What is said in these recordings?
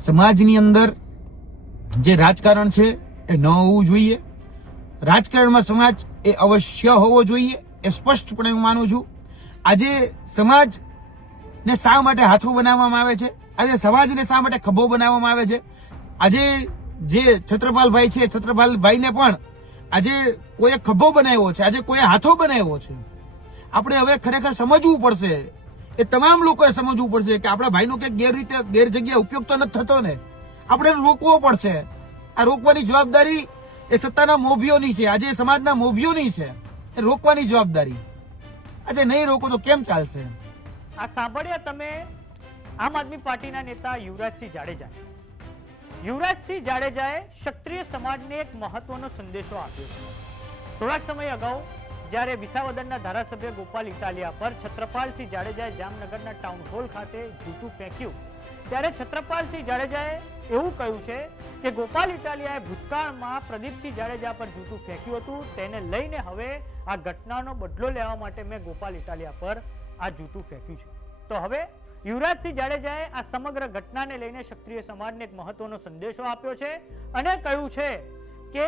સમાજની અંદર જે રાજકારણ છે એ ન હોવું જોઈએ. રાજકારણમાં સમાજ એ અવશ્ય હોવો જોઈએ, એ સ્પષ્ટપણે હું માનું છું. આજે સમાજ ને શા માટે હાથો બનાવવામાં આવે છે? આજે સમાજને શા માટે ખભો બનાવવામાં આવે છે? આજે જે છત્રપાલભાઈ છે, છત્રપાલભાઈને પણ આજે કોઈએ ખભો બનાવ્યો છે, આજે કોઈએ હાથો બનાવ્યો છે. આપણે હવે ખરેખર સમજવું પડશે એ તમામ લોકોએ સમજવું પડશે કે આપણા ભાઈનો કે ગેર રીતે ગેર જગ્યાએ ઉપયોગ તો નથી થતો ને. આપણે રોકવો પડશે. આ રોકવાની જવાબદારી એ સત્તાના મોભીઓની છે. આજે સમાજના મોભીઓની છે. એ રોકવાની જવાબદારી. આજે નહીં રોકો તો કેમ ચાલશે? આ સાંભળ્યા તમે આમ આદમી પાર્ટીના નેતા યુવરાજસિંહ જાડેજા. યુવરાજસિંહ જાડેજાએ ક્ષત્રિય સમાજને એક મહત્વનો સંદેશો આપ્યો છે. થોડાક સમય અગાઉ જ્યારે વિસાવદરના ધારાસભ્ય ગોપાલ ઇટાલિયા પર છત્રપાલસિંહ જાડેજાએ જામનગરના ટાઉન હોલ ખાતે જૂતું ફેંક્યું. ત્યારે છત્રપાલસિંહ જાડેજાએ એવું કહ્યું છે કે ગોપાલ ઇટાલિયાએ ભૂતકાળમાં પ્રદીપસિંહ જાડેજા પર જૂતું ફેંક્યું હતું. તેને લઈને હવે આ ઘટનાનો બદલો લેવા માટે મેં ગોપાલ ઇટાલિયા પર આ જૂતું ફેંક્યું છે. તો હવે યુવરાજસિંહ જાડેજાએ આ સમગ્ર ઘટનાને લઈને ક્ષત્રિય સમાજને એક મહત્વનો સંદેશો આપ્યો છે અને કહ્યું છે કે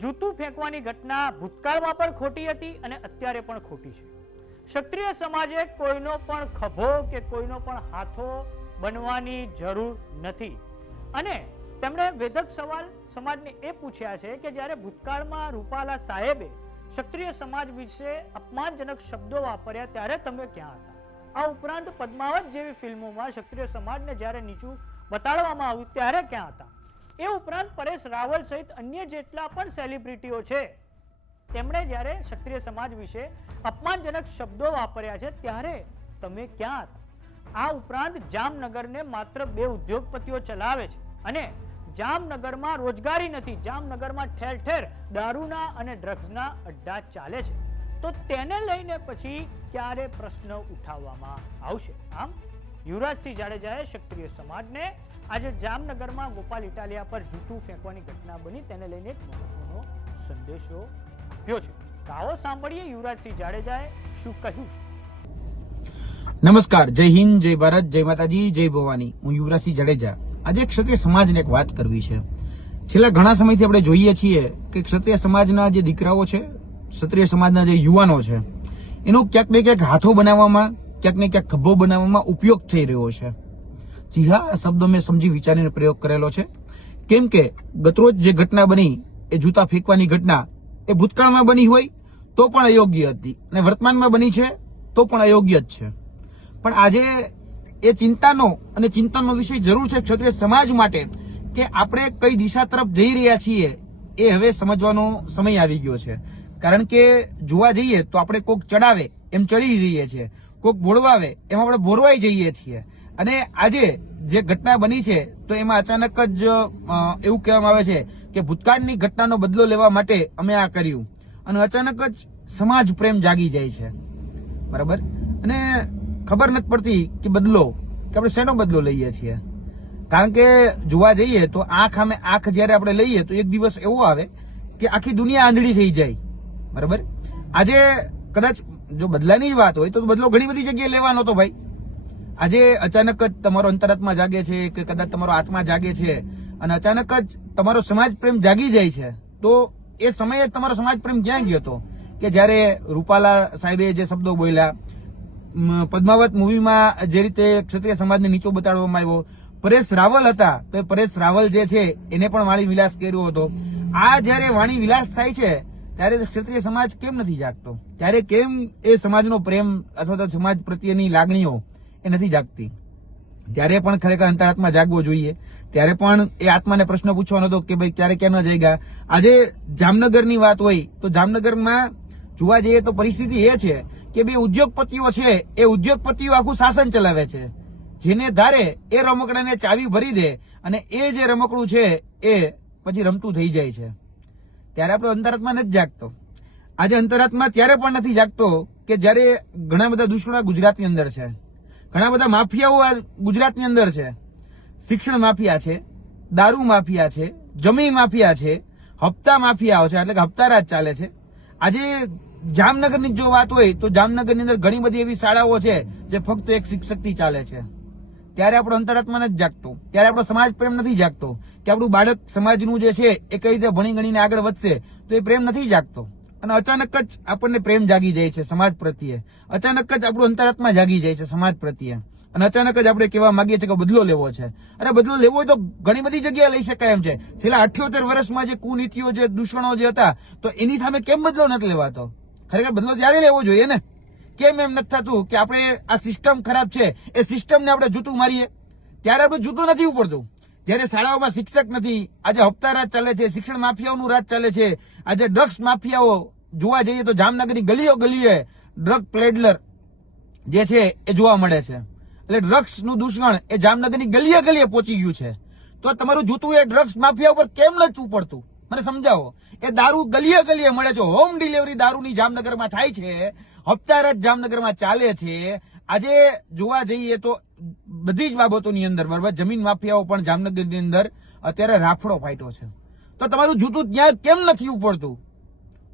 જૂતું ફેંકવાની ઘટના ભૂતકાળમાં પણ ખોટી હતી અને અત્યારે પણ ખોટી છે. ક્ષત્રિય સમાજે કોઈનો પણ ખભો કે કોઈનો પણ હાથો બનવાની જરૂર નથી. અને તેમણે વેધક સવાલ સમાજને એ પૂછ્યા છે કે જ્યારે ભૂતકાળમાં રૂપાલા સાહેબે ક્ષત્રિય સમાજ વિશે અપમાનજનક શબ્દો વાપર્યા ત્યારે તમે ક્યાં હતા? આ ઉપરાંત પદ્માવત જેવી ફિલ્મોમાં ક્ષત્રિય સમાજને જ્યારે નીચું બતાડવામાં આવ્યું ત્યારે ક્યાં હતા? એ ઉપરાંત પરેશ રાવલ સહિત અન્ય જેટલા પણ સેલિબ્રિટીઓ છે, તેમણે જ્યારે ક્ષત્રિય સમાજ વિશે અપમાનજનક શબ્દો વાપર્યા છે, ત્યારે તમે ક્યાં આ ઉપરાંત જામનગરને માત્ર બે ઉદ્યોગપતિઓ ચલાવે છે અને જામનગરમાં રોજગારી નથી, જામનગરમાં ઠેર ઠેર દારૂના અને ડ્રગ્સના અડ્ડા ચાલે છે. તો તેને લઈને પછી ક્યારે પ્રશ્ન ઉઠાવવામાં આવશે? આમ યુવરાજસિંહ જાડેજાએ ક્ષત્રિય સમાજને આજે જામનગરમાં ગોપાલ ઇટાલિયા પર જૂતું ફેંકવાની ઘટના બની તેને લઈને એક મહત્વનો સંદેશો આપ્યો છે. આવો સાંભળીએ યુવરાજસિંહ જાડેજાએ શું કહ્યું નમસ્કાર, જય હિન્દ, જય ભારત, જય માતાજી, જય ભવાની. હું યુવરાજસિંહ જાડેજા. આજે ક્ષત્રિય સમાજને એક વાત કરવી છે. છેલ્લા ઘણા સમયથી આપણે જોઈએ છીએ કે ક્ષત્રિય સમાજના જે દીકરાઓ છે, ક્ષત્રિય સમાજના જે યુવાનો છે, એનું ક્યાંક ને ક્યાંક હાથો બનાવવામાં ક્યાંક ને ક્યાંક ખભો બનાવવામાં ઉપયોગ થઈ રહ્યો છે. જી હા શબ્દ મેં સમજી વિચારીને પ્રયોગ કરેલો છે. કેમ કે ગતરોજ જે ઘટના બની, એ જૂતા ફેંકવાની ઘટના, એ ભૂતકાળમાં બની હોય, તો પણ અયોગ્ય હતી. અને વર્તમાનમાં બની છે, તો પણ અયોગ્ય જ છે. પણ આજે એ ચિંતાનો અને ચિંતનનો વિષય જરૂર છે ક્ષત્રિય સમાજ માટે કે આપણે કઈ દિશા તરફ જઈ રહ્યા છીએ, એ હવે સમજવાનો સમય આવી ગયો છે. કારણ કે જોવા જઈએ તો આપણે કોક ચડાવે, એમ ચડી જઈએ છીએ. કોક બોળવાવે એમાં આપણે બોરવાઈ જઈએ છીએ. અને આજે જે ઘટના બની છે, તો એમાં અચાનક જ એવું કહેવામાં આવે છે કે ભૂતકાળની ઘટનાનો બદલો લેવા માટે અમે આ કર્યું. અને અચાનક જ સમાજ પ્રેમ જાગી જાય છે. બરાબર? અને ખબર નથી પડતી કે બદલો, કે આપણે શેનો બદલો લઈએ છીએ. કારણ કે જોવા જઈએ તો આંખ અમે આંખ જ્યારે આપણે લઈએ તો એક દિવસ એવો આવે કે આખી દુનિયા આંધળી થઈ જાય. બરાબર? આજે કદાચ જો બદલાની જ વાત હોય તો બદલો ઘણી બધી જગ્યાએ લેવાનો તો ભાઈ. આજે અચાનક જ તમારો અંતરાત્મા જાગે છે કે કદાચ તમારો આત્મા જાગે છે અને અચાનક જ તમારો સમાજ પ્રેમ જાગી જાય છે. તો એ સમયે તમારો સમાજ પ્રેમ ક્યાં ગયો હતો કે જ્યારે રૂપાલા સાહેબે જે શબ્દો બોલ્યા પદ્માવત મૂવીમાં જે રીતે ક્ષત્રિય સમાજને નીચો બતાડવામાં આવ્યો, પરેશ રાવલ હતા, તો પરેશ રાવલ જે છે, એને પણ વાણી વિલાસ કર્યો હતો. આ જ્યારે વાણી વિલાસ થાય છે ત્યારે ક્ષત્રિય સમાજ કેમ નથી જાગતો? ત્યારે કેમ એ સમાજનો પ્રેમ અથવા તો સમાજ પ્રત્યેની લાગણીઓ એ નથી જાગતી? ત્યારે પણ ખરેખર અંતરાત્મા જાગવો જોઈએ. ત્યારે પણ એ આત્માને પ્રશ્ન પૂછવાનો હતો કે ભાઈ ક્યારે ક્યાં ન જાગ્યા? આજે જામનગરની વાત હોય તો જામનગરમાં જોવા જઈએ તો પરિસ્થિતિ એ છે કે બે ઉદ્યોગપતિઓ છે, એ ઉદ્યોગપતિઓ આખું શાસન ચલાવે છે. જેને ધારે એ રમકડાને ચાવી ભરી દે અને એ જે રમકડું છે, એ પછી રમતું થઈ જાય છે. ત્યારે આપણો અંતરાત્મા નથી જાગતો. આજે અંતરાત્મા ત્યારે પણ નથી જાગતો કે જ્યારે ઘણા બધા દુશ્મનો ગુજરાતની અંદર છે. ઘણા બધા માફિયાઓ આ ગુજરાતની અંદર છે. શિક્ષણ માફિયા છે, દારૂ માફિયા છે, જમીન માફિયા છે, હપ્તા માફિયાઓ છે, એટલે કે હપ્તા રાજ ચાલે છે. આજે જામનગરની જો વાત હોય તો જામનગરની અંદર ઘણી બધી એવી શાળાઓ છે જે ફક્ત એક શિક્ષકથી ચાલે છે. ત્યારે આપણો અંતરાત્મા નથી જાગતો. ત્યારે આપણો સમાજ પ્રેમ નથી જાગતો. કે આપણું બાળક સમાજનું જે છે, એ કઈ રીતે ભણી ગણીને આગળ વધશે, તો એ પ્રેમ નથી જાગતો. અને અચાનક જ આપણને પ્રેમ જાગી જાય છે સમાજ પ્રત્યે. અચાનક જ આપણું અંતરાત્મા જાગી જાય છે સમાજ પ્રત્યે. અને અચાનક જ આપણે કહેવા માંગીએ છીએ કે બદલો લેવો છે. અને બદલો લેવો તો ઘણી બધી જગ્યાએ લઈ શકાય એમ છે. છેલ્લા અઠ્યોતેર વર્ષમાં જે કુનીતિઓ, જે દૂષણો જે હતા, તો એની સામે કેમ બદલો નથી લેવાતો? ખરેખર બદલો ત્યારે લેવો જોઈએ ને? કેમ એમ નથી થતું કે આપણે આ સિસ્ટમ ખરાબ છે? એ સિસ્ટમને આપણે જૂતું મારીએ. ત્યારે આપણે જૂતું નથી ઉપડતું. જ્યારે શાળાઓમાં શિક્ષક નથી, આજે હપ્તા રાજ ચાલે છે, શિક્ષણ માફિયાઓનું રાજ ચાલે છે. આજે ડ્રગ્સ માફિયાઓ જોવા જઈએ તો જામનગરની ગલીઓ ગલીએ ડ્રગ પ્લેડલર જે છે એ જોવા મળે છે. એટલે ડ્રગ્સનું દૂષણ એ જામનગરની ગલીએ ગલીએ પહોંચી ગયું છે. તો તમારું જૂતું એ ડ્રગ્સ માફિયા ઉપર કેમ નથી ઉપડતું? મને સમજાવો. એ દારૂ ગલીએ ગલીએ મળે છે. હોમ ડિલિવરી દારૂની જામનગરમાં થાય છે. હપ્તારત જામનગરમાં ચાલે છે. આજે જોવા જઈએ તો બધી જ બાબતોની અંદર, બરાબર, જમીન માફિયાઓ પણ જામનગરની અંદર અત્યારે રાફડો ફાટ્યો છે. તો તમારું જૂતું ત્યાં કેમ નથી ઉપડતું?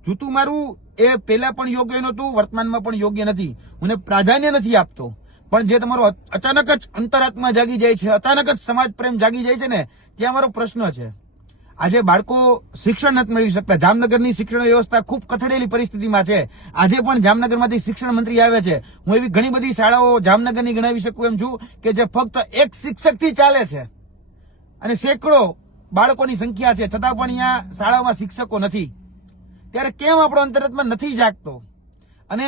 જૂતું મારું એ પહેલા પણ યોગ્ય નહોતું, વર્તમાનમાં પણ યોગ્ય નથી. હું પ્રાધાન્ય નથી આપતો. પણ જે તમારો અચાનક જ અંતરાત્મા જાગી જાય છે, અચાનક જ સમાજ પ્રેમ જાગી જાય છે ને, ત્યાં મારો પ્રશ્ન છે. આજે બાળકો શિક્ષણ નથી મેળવી શકતા. જામનગરની શિક્ષણ વ્યવસ્થા ખૂબ કથળેલી પરિસ્થિતિમાં છે. આજે પણ જામનગરમાંથી શિક્ષણ મંત્રી આવે છે. હું એવી ઘણી બધી શાળાઓ જામનગરની ગણાવી શકું એમ છું કે જે ફક્ત એક શિક્ષકથી ચાલે છે. અને સેંકડો બાળકોની સંખ્યા છે. છતાં પણ અહીંયા શાળાઓમાં શિક્ષકો નથી. ત્યારે કેમ આપણો અંતરત્મા નથી જાગતો? અને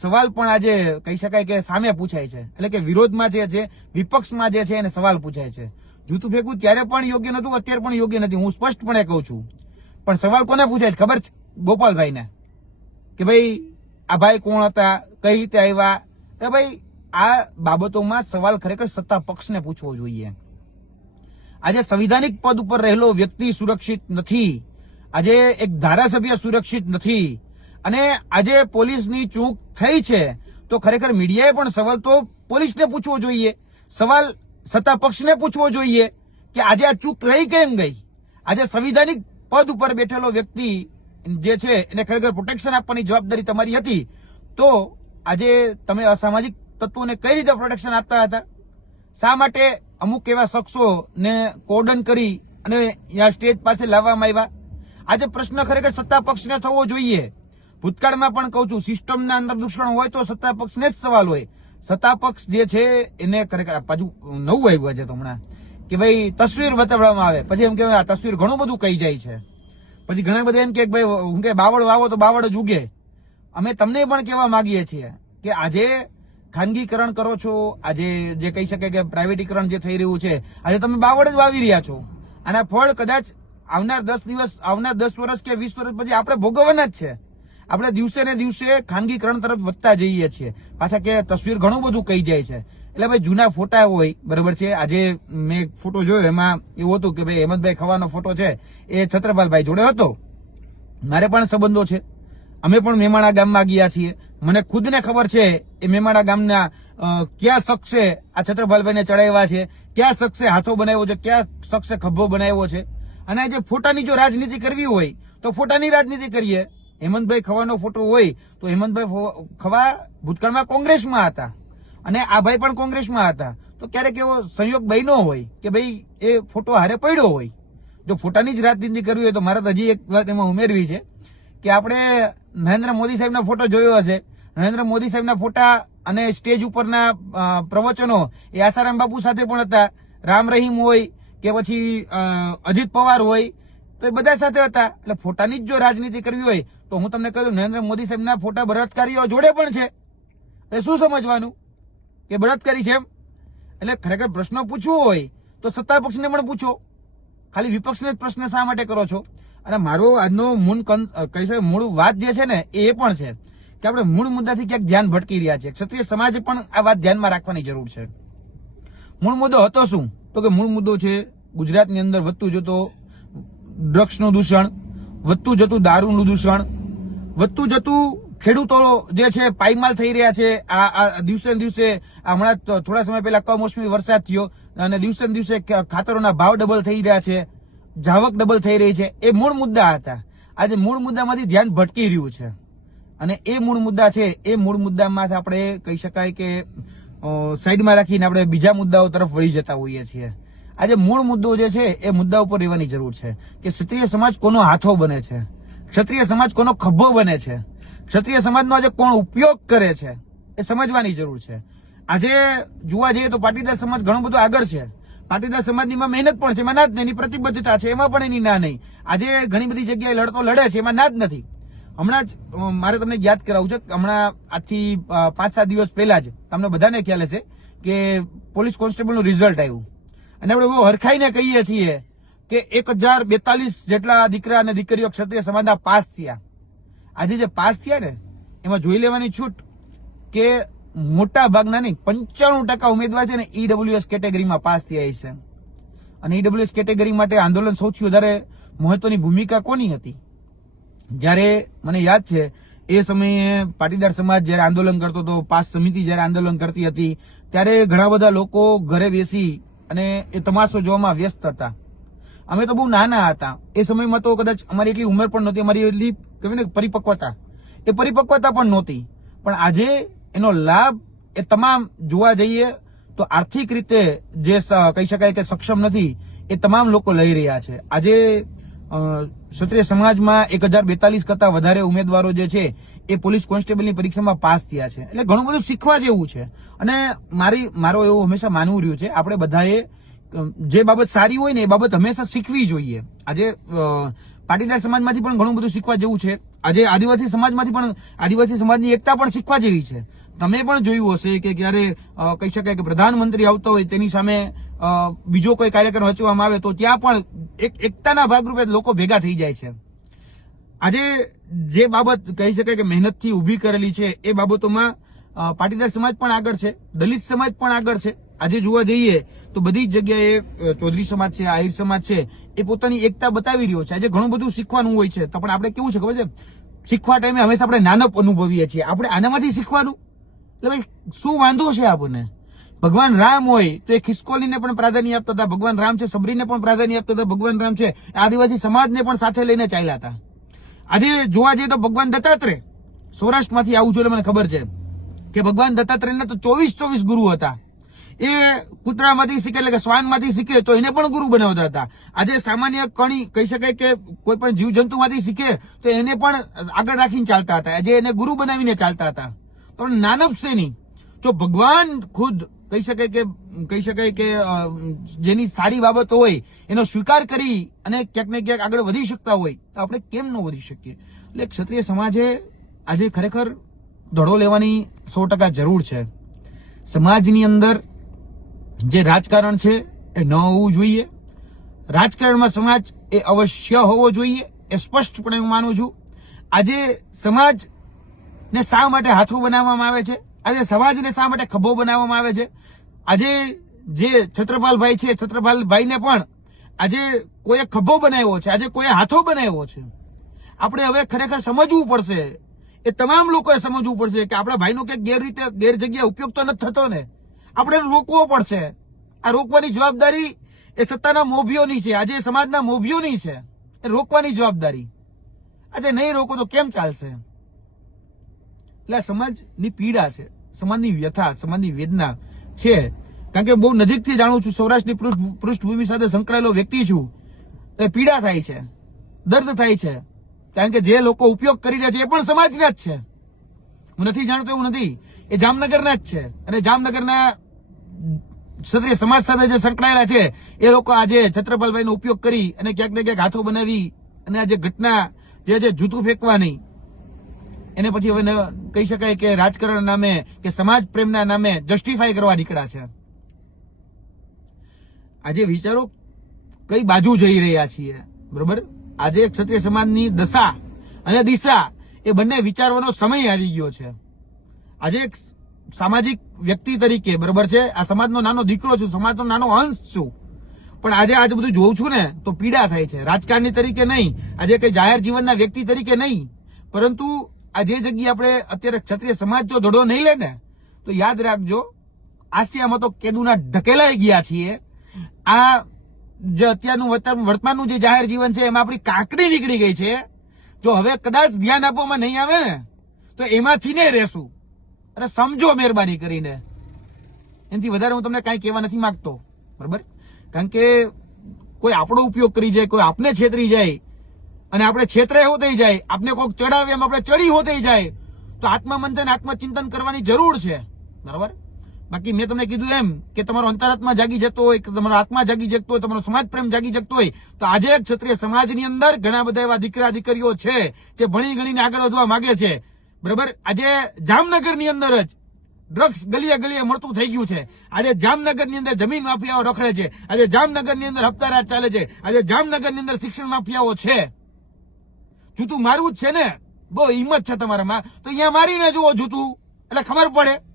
સવાલ પણ આજે કહી શકાય કે સામે પૂછાય છે. એટલે કે વિરોધમાં જે છે, વિપક્ષમાં જે છે, એને સવાલ પૂછાય છે. જૂતું ફેંકવું ત્યારે પણ યોગ્ય નતું અત્યારે પણ યોગ્ય નથી. હું સ્પષ્ટપણે કહું છું. પણ સવાલ કોને પૂછાય છે? ખબર છે? ગોપાલભાઈને. કે ભાઈ, આ ભાઈ કોણ હતા? કઈ રીતે આવ્યા? કે ભાઈ, આ બાબતોમાં સવાલ ખરેખર સત્તા પક્ષને પૂછવો જોઈએ. આજે સંવિધાનિક પદ ઉપર રહેલો વ્યક્તિ સુરક્ષિત નથી. આજે એક ધારાસભ્ય સુરક્ષિત નથી. અને આજે પોલીસની ચૂક થઈ છે. તો ખરેખર મીડિયાએ પણ સવાલ તો પોલીસને પૂછવો જોઈએ. સવાલ સત્તા પક્ષને પૂછવો જોઈએ કે આજે આ ચૂક રહી કેમ ગઈ? આજે સંવિધાનિક પદ ઉપર બેઠેલો વ્યક્તિ જે છે, એને ખરેખર પ્રોટેક્શન આપવાની જવાબદારી તમારી હતી. તો આજે તમે અસામાજિક તત્વોને કઈ રીતે પ્રોટેક્શન આપતા હતા? શા માટે અમુક એવા શખ્સોને કોર્ડન કરી અને અહીંયા સ્ટેજ પાસે લાવવામાં આવ્યા? આજે પ્રશ્ન ખરેખર સત્તા પક્ષને થવો જોઈએ. ભૂતકાળમાં પણ કહું છું, સિસ્ટમના અંદર દૂષણ હોય તો સત્તા પક્ષને જ સવાલ હોય. સત્તા પક્ષ જે છે એને ખરેખર પાછું નવું આવ્યું છે તો હમણાં, કે ભાઈ તસવીર બતાવવામાં આવે. પછી એમ કે આ તસવીર ઘણું બધું કહી જાય છે. પછી ઘણા બધા એમ કે ભાઈ, હું કે બાવળ વાવો તો બાવળ જ ઉગે. અમે તમને પણ કહેવા માંગીએ છીએ કે આજે ખાનગીકરણ કરો છો. આજે જે કહી શકે કે પ્રાઇવેટીકરણ જે થઈ રહ્યું છે, આજે તમે બાવળ જ વાવી રહ્યા છો. આના ફળ કદાચ આવનાર દસ દિવસ, આવનાર દસ વર્ષ કે વીસ વર્ષ પછી આપણે ભોગવવાના જ છે. આપણે દિવસે ને દિવસે ખાનગીકરણ તરફ વધતા જઈએ છીએ. પાછા કે તસવીર ઘણું બધું કહી જાય છે. એટલે ભાઈ, જૂના ફોટા હોય, બરોબર છે? આજે મેં એક ફોટો જોયો, એમાં એવું હતું કે ભાઈ, હેમંતભાઈ ખવાનો ફોટો છે, એ છત્રપાલભાઈ જોડે હતો. મારે પણ સંબંધો છે. અમે પણ મેમાણા ગામમાં ગયા છીએ. મને ખુદને ખબર છે એ મેમાણા ગામના કયા શખ્સે આ છત્રપાલભાઈને ચડાવ્યા છે, કયા શખ્સે હાથો બનાવ્યો છે, કયા શખ્સે ખભો બનાવ્યો છે. અને જે ફોટાની જો રાજનીતિ કરવી હોય, તો ફોટાની રાજનીતિ કરીએ. હેમંતભાઈ ખવાનો ફોટો હોય તો હેમંતભાઈ ખવા ભૂતકાળમાં કોંગ્રેસમાં હતા. અને આ ભાઈ પણ કોંગ્રેસમાં હતા. તો ક્યારેક એવો સંયોગ બન્યો હોય કે ભાઈ એ ફોટો હારે પડ્યો હોય. જો ફોટાની જ રાજનીતિ કરવી હોય તો મારે તો હજી એક વાત એમાં ઉમેરવી છે કે આપણે નરેન્દ્ર મોદી સાહેબના ફોટો જોયો હશે. નરેન્દ્ર મોદી સાહેબના ફોટા અને સ્ટેજ ઉપરના પ્રવચનો એ આસારામ બાપુ સાથે પણ હતા. રામ રહીમ હોય કે પછી અજીત પવાર હોય તો એ બધા સાથે હતા. એટલે ફોટાની જ જો રાજનીતિ કરવી હોય તો હું તમને કહ્યું, નરેન્દ્ર મોદી સાહેબના ફોટા બળાત્કારીઓ જોડે પણ છે. એટલે શું સમજવાનું? કે બળાત્કારી છે એમ? એટલે ખરેખર પ્રશ્ન પૂછવો હોય તો સત્તા પક્ષને પણ પૂછો. ખાલી વિપક્ષને જ પ્રશ્ન શા માટે કરો છો? અને મારો આજનો મૂળ કહી મૂળ વાત જે છે ને, એ પણ છે કે આપણે મૂળ મુદ્દાથી ક્યાંક ધ્યાન ભટકી રહ્યા છે ક્ષત્રિય સમાજે પણ આ વાત ધ્યાનમાં રાખવાની જરૂર છે. મૂળ મુદ્દો હતો શું? તો કે મૂળ મુદ્દો છે, ગુજરાતની અંદર વધતું જતો ડ્રગ્સનું દૂષણ, વધતું જતું દારૂનું દૂષણ વધતું જતું ખેડૂતો જે છે, પાયમાલ થઈ રહ્યા છે. આ દિવસે દિવસે હમણાં થોડા સમય પહેલા કમોસમી વરસાદ થયો અને દિવસે દિવસે ખાતરોના ભાવ ડબલ થઈ રહ્યા છે. જાવક ડબલ થઈ રહી છે. એ મૂળ મુદ્દા હતા. આજે મૂળ મુદ્દામાંથી ધ્યાન ભટકી રહ્યું છે. અને એ મૂળ મુદ્દા છે, એ મૂળ મુદ્દામાં આપણે કહી શકાય કે સાઈડમાં રાખીને આપણે બીજા મુદ્દાઓ તરફ વળી જતા હોઈએ છીએ. આજે મૂળ મુદ્દો જે છે, એ મુદ્દા ઉપર રહેવાની જરૂર છે કે ક્ષત્રિય સમાજ કોનો હાથો બને છે? ક્ષત્રિય સમાજ કોનો ખભો બને છે. ક્ષત્રિય સમાજનો આજે કોણ ઉપયોગ કરે છે, એ સમજવાની જરૂર છે. આજે જોવા જઈએ તો પાટીદાર સમાજ ઘણું બધું આગળ છે. પાટીદાર સમાજની મહેનત પણ છે, એમાં ના જ નહીં, એની પ્રતિબદ્ધતા છે, એમાં પણ એની ના નહીં. આજે ઘણી બધી જગ્યાએ લડતો લડે છે, એમાં ના જ નથી. હમણાં જ મારે તમને યાદ કરાવવું છે, હમણાં આજથી પાંચ સાત દિવસ પહેલા જ તમને બધાને ખ્યાલ હશે કે પોલીસ કોન્સ્ટેબલનું રિઝલ્ટ આવ્યું. અને આપણે બહુ હરખાઈને કહીએ છીએ કે એક હજાર બેતાલીસ જેટલા દીકરા અને દીકરીઓ ક્ષત્રિય સમાજના પાસ થયા. આજે જે પાસ થયા ને, એમાં જોઈ લેવાની છૂટ કે મોટા ભાગના નહીં, પંચાણું ટકા ઉમેદવાર છે ને ઈડબ્લ્યુએસ કેટેગરીમાં પાસ થયા છે. અને ઈડબ્લ્યુએસ કેટેગરી માટે આંદોલન સૌથી વધારે મહત્વની ભૂમિકા કોની હતી? જ્યારે મને યાદ છે, એ સમયે પાટીદાર સમાજ જ્યારે આંદોલન કરતો હતો, પાસ સમિતિ જ્યારે આંદોલન કરતી હતી, ત્યારે ઘણા બધા લોકો ઘરે બેસી અને એ તમાશો જોવામાં વ્યસ્ત હતા. અમે તો બહુ નાના હતા. એ સમયમાં તો કદાચ અમારી એટલી ઉંમર પણ નહોતી, અમારી એટલી કહેવાય ને પરિપક્વતા. એ પરિપક્વતા પણ નહોતી. પણ આજે એનો લાભ એ તમામ જોવા જઈએ તો આર્થિક રીતે જે કહી શકાય કે સક્ષમ નથી, એ તમામ લોકો લઈ રહ્યા છે. આજે ક્ષત્રિય સમાજમાં એક હજાર બેતાલીસ કરતા વધારે ઉમેદવારો જે છે, એ પોલીસ કોન્સ્ટેબલની પરીક્ષામાં પાસ થયા છે. એટલે ઘણું બધું શીખવા જેવું છે. અને મારી, મારો એવું હંમેશા માનવું રહ્યું છે. આપણે બધાએ જે બાબત સારી હોય ને એ બાબત હંમેશા શીખવી જોઈએ. આજે પાટીદાર સમાજમાંથી પણ ઘણું બધું શીખવા જેવું છે. આજે આદિવાસી સમાજમાંથી પણ, આદિવાસી સમાજની એકતા પણ શીખવા જેવી છે. તમે પણ જોયું હશે કે ક્યારે કહી શકાય કે પ્રધાનમંત્રી આવતો હોય તેની સામે બીજો કોઈ કાર્યક્રમ રચવામાં આવે તો ત્યાં પણ એક, એકતાના ભાગરૂપે લોકો ભેગા થઈ જાય છે. આજે જે બાબત કહી શકાય કે મહેનતથી ઊભી કરેલી છે એ બાબતોમાં પાટીદાર સમાજ પણ આગળ છે, દલિત સમાજ પણ આગળ છે. આજે જોવા જઈએ તો બધી જગ્યાએ ચૌધરી સમાજ છે, આહિર સમાજ છે, એ પોતાની એકતા બતાવી રહ્યો છે. આજે ઘણું બધું શીખવાનું હોય છે. તો પણ આપણે કેવું છે ખબર છે? શીખવા ટાઈમે હંમેશા આપણે નાનપ અનુભવીએ છીએ. આપણે આનામાંથી શીખવાનું? એટલે ભાઈ, શું વાંધો છે આપણને? ભગવાન રામ હોય તો એ ખિસકોલીને પણ પ્રાધાન્ય આપતા હતા. ભગવાન રામ છે, સબરીને પણ પ્રાધાન્ય આપતા હતા. ભગવાન રામ છે આદિવાસી સમાજને પણ સાથે લઈને ચાલ્યા હતા. આજે જોવા જઈએ તો ભગવાન દત્તાત્રેય સૌરાષ્ટ્રમાંથી આવું એટલે મને ખબર છે કે ભગવાન દત્તાત્રેયના તો ચોવીસ ચોવીસ ગુરુ હતા. એ કૂતરામાંથી શીખે એટલે કે શ્વાનમાંથી શીખે તો એને પણ ગુરુ બનાવતા હતા. આજે સામાન્ય કણી કહી શકાય કે કોઈ પણ જીવજંતુમાંથી શીખે તો એને પણ આગળ રાખીને ચાલતા હતા. આજે એને ગુરુ બનાવીને ચાલતા હતા. પણ નાનપશે નહીં જો ભગવાન ખુદ કહી શકાય કે, કહી શકાય કે જેની સારી બાબતો હોય, એનો સ્વીકાર કરી અને ક્યાંક ને ક્યાંક આગળ વધી શકતા હોય, તો આપણે કેમ ન વધી શકીએ? એટલે ક્ષત્રિય સમાજે આજે ખરેખર ધડો લેવાની સો ટકા જરૂર છે. સમાજની અંદર જે રાજકારણ છે એ ન હોવું જોઈએ. રાજકારણમાં સમાજ એ અવશ્ય હોવો જોઈએ, એ સ્પષ્ટપણે હું માનું છું. આજે સમાજને શા માટે હાથો બનાવવામાં આવે છે? આજે સમાજને શા માટે ખભો બનાવવામાં આવે છે? આજે જે છત્રપાલભાઈ છે, છત્રપાલભાઈને પણ આજે કોઈએ ખભો બનાવ્યો છે, આજે કોઈએ હાથો બનાવ્યો છે. આપણે હવે ખરેખર સમજવું પડશે. એ તમામ લોકોએ સમજવું પડશે કે આપણા ભાઈનો કે ગેર રીતે ગેર જગ્યાએ ઉપયોગ તો નથી થતો ને. આપણે રોકવો પડશે. આ રોકવાની જવાબદારી એ સત્તાના મોભીઓની છે. આજે સમાજના મોભીઓની છે. એ રોકવાની જવાબદારી. આજે નહીં રોકો તો કેમ ચાલશે? એટલે આ સમાજની પીડા છે. સમાજની વ્યથા, સમાજની વેદના છે. કારણ કે બહુ નજીકથી જાણું છું, સૌરાષ્ટ્રની પૃષ્ઠ- પૃષ્ઠભૂમિ સાથે સંકળાયેલો વ્યક્તિ છું. એ પીડા થાય છે. દર્દ થાય છે. કારણ કે જે લોકો ઉપયોગ કરી રહ્યા છે એ પણ સમાજના જ છે. હું નથી જાણતો એવું નથી. એ જામનગરના જ છે. અને જામનગરના ક્ષત્રિય સમાજ સાથે જે સંકળાયેલા છે, એ લોકો આજે છત્રપાલભાઈનો ઉપયોગ કરી અને ક્યાંક ને ક્યાંક હાથો બનાવી અને આ જે ઘટના, જે છે જૂતું ફેંકવાની, એને પછી હવે કહી શકાય કે રાજકારણ નામે કે સમાજ પ્રેમના નામે જસ્ટિફાય કરવા નીકળ્યા છે. આજે વિચારો કઈ બાજુ જઈ રહ્યા છીએ, બરોબર? આજે ક્ષત્રિય સમાજની દશા અને દિશા એ બંને વિચારવાનો સમય આવી ગયો છે. આજે સામાજિક વ્યક્તિ તરીકે બરોબર છે? આ સમાજનો નાનો દીકરો છું, સમાજનો નાનો અંશ છું. પણ આજે આજે બધું જોઉં છું ને, તો પીડા થાય છે. રાજકારણી તરીકે નહીં, આજે કઈ જાહેર જીવનના વ્યક્તિ તરીકે નહીં. પરંતુ આ જે જગ્યાએ આપણે અત્યારે ક્ષત્રિય સમાજ જો દડો નહીં લે ને, તો યાદ રાખજો, આસિયામાં તો કેદુના ઢકેલાઈ ગયા છીએ. આ જે અત્યારનું વર્તમાન- વર્તમાનનું જે જાહેર જીવન છે, એમાં આપણી કાંકરી નીકળી ગઈ છે. જો હવે કદાચ ધ્યાન આપવામાં નહીં આવે ને, તો એમાંથી ને રહેશું. અને સમજો મહેરબાની કરીને. એનાથી વધારે હું તમને કાંઈ કહેવા નથી માંગતો. બરાબર? કારણ કે કોઈ આપણો ઉપયોગ કરી જાય, કોઈ આપને છેતરી જાય, અને આપણે છેતરે હો થઈ જાય, આપને કોઈક ચડાવે એમ આપણે ચડી હો થઈ જાય, તો આત્મમંથન, આત્મચિંતન કરવાની જરૂર છે. બરાબર? બાકી મેં તમને કીધું એમ કે તમારો અંતરાત્મા જાગી જતો હોય, કે તમારો આત્મા જાગી જતો હોય, તમારો સમાજ પ્રેમ જાગી જતો હોય, તો આજે ક્ષત્રિય સમાજની અંદર ઘણા બધા એવા દીકરા, દીકરીઓ છે, જે ભણી ગણીને આગળ વધવા માંગે છે. બરાબર? આજે જામનગરની અંદર જ ડ્રગ્સ ગલીએ ગલીએ મળતું થઈ ગયું છે. આજે જામનગરની અંદર જમીન માફિયાઓ રખડે છે. આજે જામનગરની અંદર હપ્તા રાજ ચાલે છે. આજે જામનગરની અંદર શિક્ષણ માફિયાઓ છે. જૂતું મારવું જ છે ને? બહુ હિંમત છે તમારામાં. તો અહીંયા મારીને જુઓ જૂતું. એટલે ખબર પડે.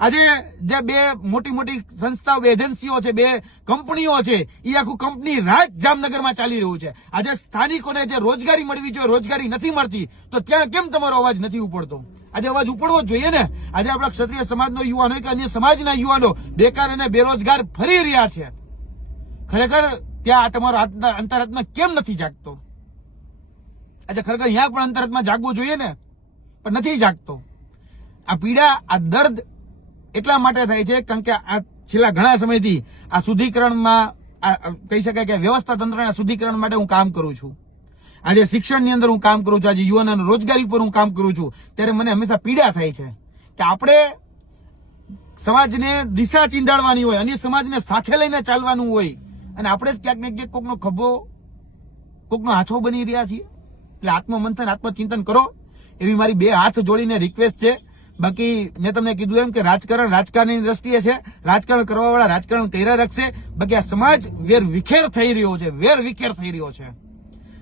આજે જે બે મોટી મોટી સંસ્થાઓ, બે એજન્સીઓ છે, બે કંપનીઓ છે એ આખું કંપની રાજ જામનગરમાં ચાલી રહ્યું છે. આજે સ્થાનિકોને જે રોજગારી મળવી જોઈએ, રોજગારી નથી મળતી, તો ત્યાં કેમ તમારો અવાજ નથી ઉપડતો? આજે અવાજ ઉપડવો જોઈએ ને? આજે આપણા ક્ષત્રિય સમાજનો યુવાનો કે અન્ય સમાજના યુવાનો બેકાર અને બેરોજગાર ફરી રહ્યા છે. ખરેખર ત્યાં તમારો અંતરાત્મા કેમ નથી જાગતો? આજે ખરેખર અહીંયા પણ અંતરાત્મા જાગવું જોઈએ ને? પણ નથી જાગતો. આ પીડા, આ દર્દ એટલા માટે થાય છે, કારણ કે આ છેલ્લા ઘણા સમયથી આ શુદ્ધિકરણમાં કહી શકાય કે વ્યવસ્થા તંત્રના શુદ્ધિકરણ માટે હું કામ કરું છું. આજે શિક્ષણની અંદર હું કામ કરું છું, આજે યુવાનોની રોજગારી પર હું કામ કરું છું, ત્યારે મને હંમેશા પીડા થાય છે કે આપણે સમાજને દિશા ચીંધાડવાની હોય અને સમાજને સાથે લઈને ચાલવાનું હોય, અને આપણે જ ક્યાંક ને ક્યાંક કોકનો ખભો, કોકનો હાથો બની રહ્યા છીએ. એટલે આત્મમંથન, આત્મચિંતન કરો. એવી મારી બે હાથ જોડીને રિક્વેસ્ટ છે. બાકી મેં તમને કીધું એમ કે રાજકારણ રાજકારણની દ્રષ્ટિએ છે, રાજકારણ કરવા વાળા રાજકારણ કર્યા રાખશે. બાકી આ સમાજ વેર વિખેર થઈ રહ્યો છે વેર વિખેર થઈ રહ્યો છે.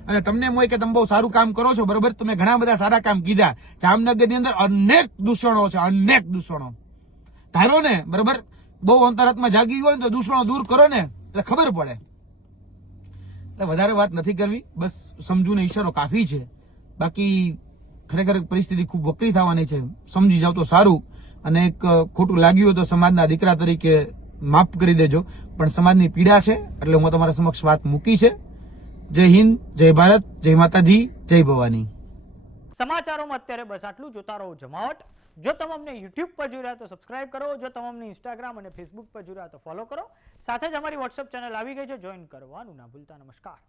અને તમને એમ હોય કે તમે બહુ સારું કામ કરો છો, બરોબર? તમે ઘણા બધા સારા કામ કીધા. જામનગરની અંદર અનેક દૂષણો છે, અનેક દૂષણો. ધારો ને, બરોબર? બહુ અંતરાત્મા જાગી હોય ને તો દૂષણો દૂર કરો ને, એટલે ખબર પડે. એટલે વધારે વાત નથી કરવી, બસ સમજુ ને ઈશારો કાફી છે. બાકી ખરેખર પરિસ્થિતિ ખૂબ વકરી થવાની છે. સમજી જાવ તો સારું. અને એક ખોટું લાગ્યું હોય તો સમાજના દીકરા તરીકે માફ કરી દેજો. પણ સમાજની પીડા છે, એટલે હું તમારા સમક્ષ વાત મૂકી છે. જય હિન્દ, જય ભારત, જય માતાજી, જય ભવાની. સમાચારોમાં અત્યારે બસ આટલું જોતા રહો જમાવટ. જો તમે યુટ્યુબ પર જોઈ તો સબસ્ક્રાઇબ કરો. જો તમે ઇન્સ્ટાગ્રામ અને ફેસબુક પર જોઈ તો ફોલો કરો. સાથે જ અમારી વોટ્સઅપ ચેનલ આવી ગઈ છે. જોઈન કરવાનું ના ભૂલતા. નમસ્કાર.